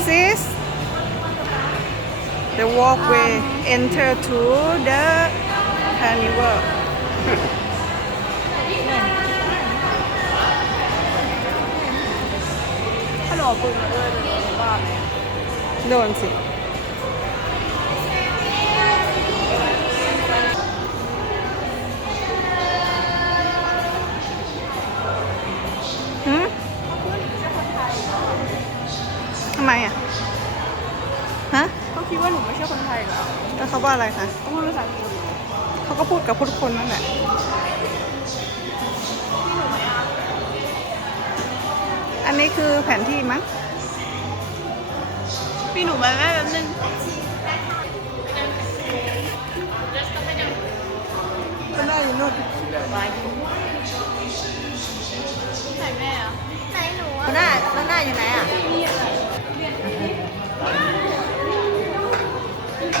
this is the walkway enter to the carnival ขนมปืนมาด้วยเลยบ้าไหม โดนสิ อะ ฮะเขาคิดว่าหนูไม่ใช่คนไทยเหรอแล้วเขาว่าอะไรคะเขาพูดภาษาอังกฤษอยู่เขาก็พูดกับทุกคนนั่นแหละอันนี้คือแผนที่มั้งพี่หนูมาแม่แป๊บนึงก็ได้อยู่นู่นไหนแม่อะไหนหนูหน้าแล้วหน้าอยู่ไหนอะ อ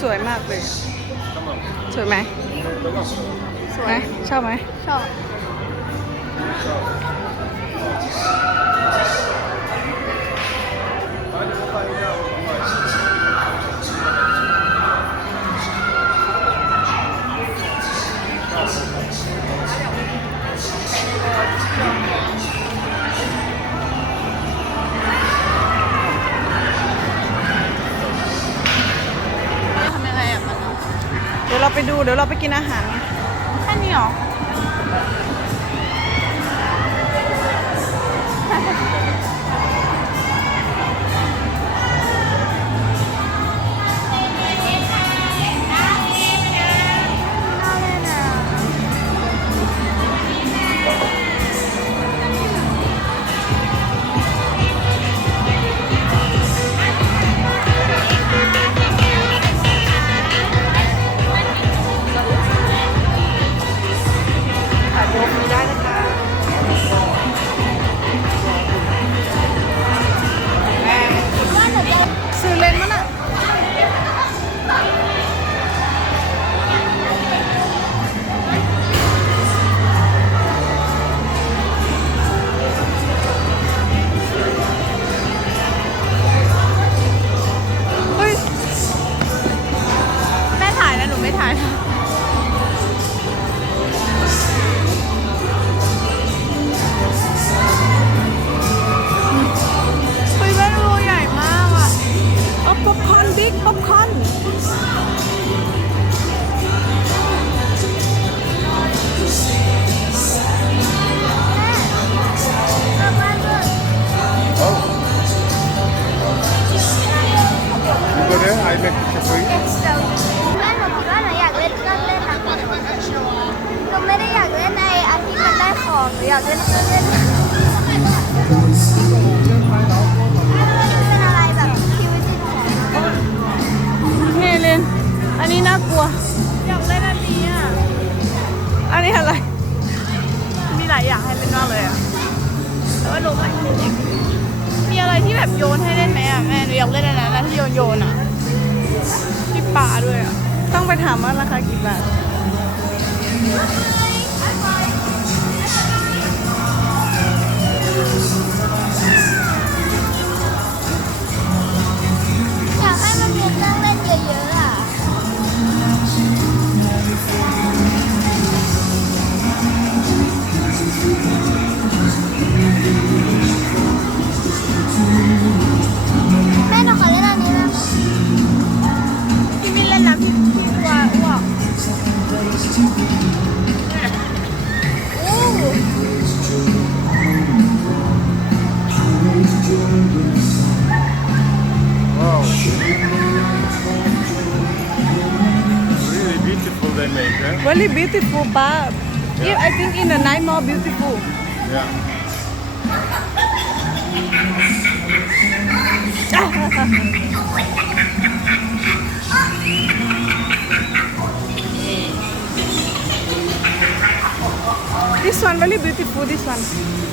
สวยมากเลยอะสวยไหมสวยไหมชอบไหม ชอบ ไปดูเดี๋ยวเราไปกินอาหารไงแค่นี้หรอ แม่หนูคิดว่าหนูอยากเล่นเครื่องเล่นนะหนูไม่ได้อยากเล่นไอ้อันที่มันได้ของหนูอยากเล่นเครื่องเล่นเป็นอะไรแบบชีวิตจริงของเฮเลนอันนี้น่ากลัว อยากเล่นอันนี้อะ อันนี้อะไร มีหลายอย่างให้เล่นมากเลยอะ แต่ว่าหนูไม่มีอะไรที่แบบโยนให้เล่นไหมอะแม่หนูอยากเล่นอันนั้นนะที่โยนโยนอะ ที่ป่าด้วยอะ ต้องไปถามว่าราคากี่บาทอ eh? beautiful but yeah, I think in the night more beautiful Yeah. This one really beautiful this one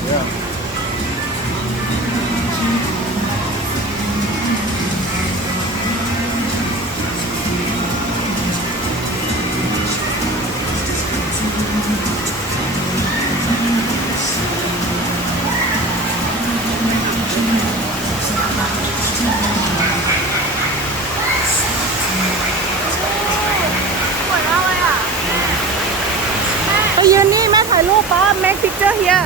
Yeah. after here.